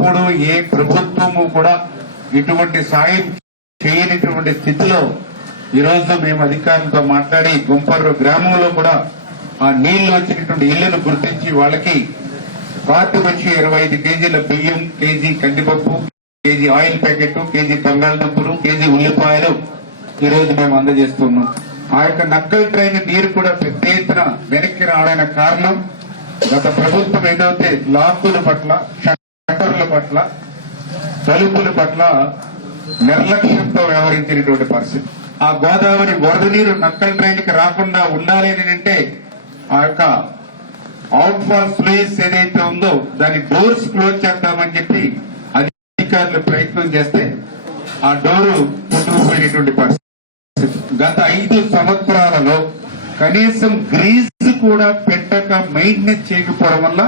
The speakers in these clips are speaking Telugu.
ఎప్పుడు ఏ ప్రభుత్వము కూడా ఇటువంటి సాయం చేయనటువంటి స్థితిలో ఈ రోజు మేము అధికారులతో మాట్లాడి గుంపర్రు గ్రామంలో కూడా ఆ నీళ్ళు వచ్చినటువంటి ఇళ్ళను గుర్తించి వాళ్ళకి పార్టీ వచ్చి ఇరవై ఐదు కేజీల బియ్యం కేజీ కందిపప్పు కేజీ ఆయిల్ ప్యాకెట్ కేజీ బంగాళదుంపలు కేజీ ఉల్లిపాయలు ఈ రోజు మేము అందజేస్తున్నాం. ఆ యొక్క నక్కల్ ట్రైన్ నీరు కూడా పెద్ద ఎత్తున వెనక్కి రావడానికి కారణం గత ప్రభుత్వం ఏదైతే లాక్కుల పట్ల షట్టర్ల పట్ల తలుపుల పట్ల నిర్లక్ష్యంతో వ్యవహరించినటువంటి పరిస్థితి. ఆ గోదావరి వరద నీరు నక్కల ట్రైన్కి రాకుండా ఉండాలి అని అంటే ఆ యొక్క అవుట్ ఫాల్ ప్లేస్ ఏదైతే ఉందో దాని డోర్స్ క్లోజ్ చేద్దామని చెప్పి అధికారులు ప్రయత్నం చేస్తే ఆ డోరు పుట్టుకుపోయినటువంటి పరిస్థితి. గత ఐదు సంవత్సరాలలో కనీసం గ్రీస్ కూడా పెట్టక మెయింటెనెన్స్ చేయకపోవడం వల్ల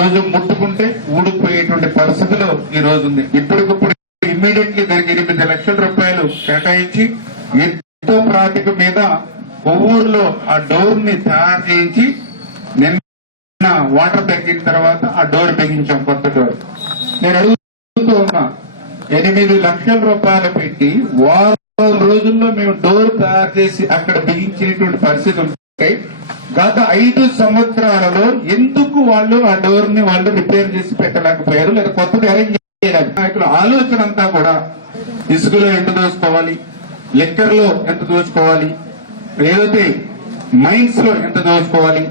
రోజు ముట్టుకుంటే ఊడిపోయేటువంటి పరిస్థితిలో ఈ రోజు ఉంది. ఇప్పటికప్పుడు ఇమ్మీడియట్లీ దానికి ఎనిమిది లక్షల రూపాయలు కేటాయించి ఎంతో ప్రాతిక మీద కొవ్వూరులో ఆ డోర్ని తయారు చేయించి నిన్న వాటర్ తగ్గిన తర్వాత ఆ డోర్ బిగించాం కొత్త డోర్. నేను అడుగుతూ ఉన్నా ఎనిమిది లక్షల రూపాయలు పెట్టి వారం రోజుల్లో మేము డోర్ తయారు చేసి అక్కడ బిగించినటువంటి పరిస్థితి గత ఐదు సంవత్సరాలలో ఎందుకు వాళ్ళు ఆ డోర్ని వాళ్ళు రిపేర్ చేసి పెట్టలేకపోయారు? లేదా కొత్తది అరేంజ్ చేయలేదు నాయకుల ఆలోచన అంతా కూడా ఇసుకలో ఎంత దోచుకోవాలి లెక్కర్లో ఎంత దోచుకోవాలి ఏదైతే మైన్స్లో ఎంత దోచుకోవాలి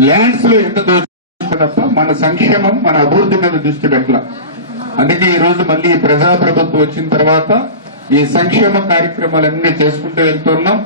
ల్యాండ్స్లో ఎంత దోచుకో తప్ప మన సంక్షేమం మన అభివృద్ధి మీద దృష్టి పెట్టాల. అందుకే ఈ రోజు మళ్ళీ ప్రజాప్రభుత్వం వచ్చిన తర్వాత ఈ సంక్షేమ కార్యక్రమాలన్నీ చేసుకుంటూ వెళ్తున్నాం.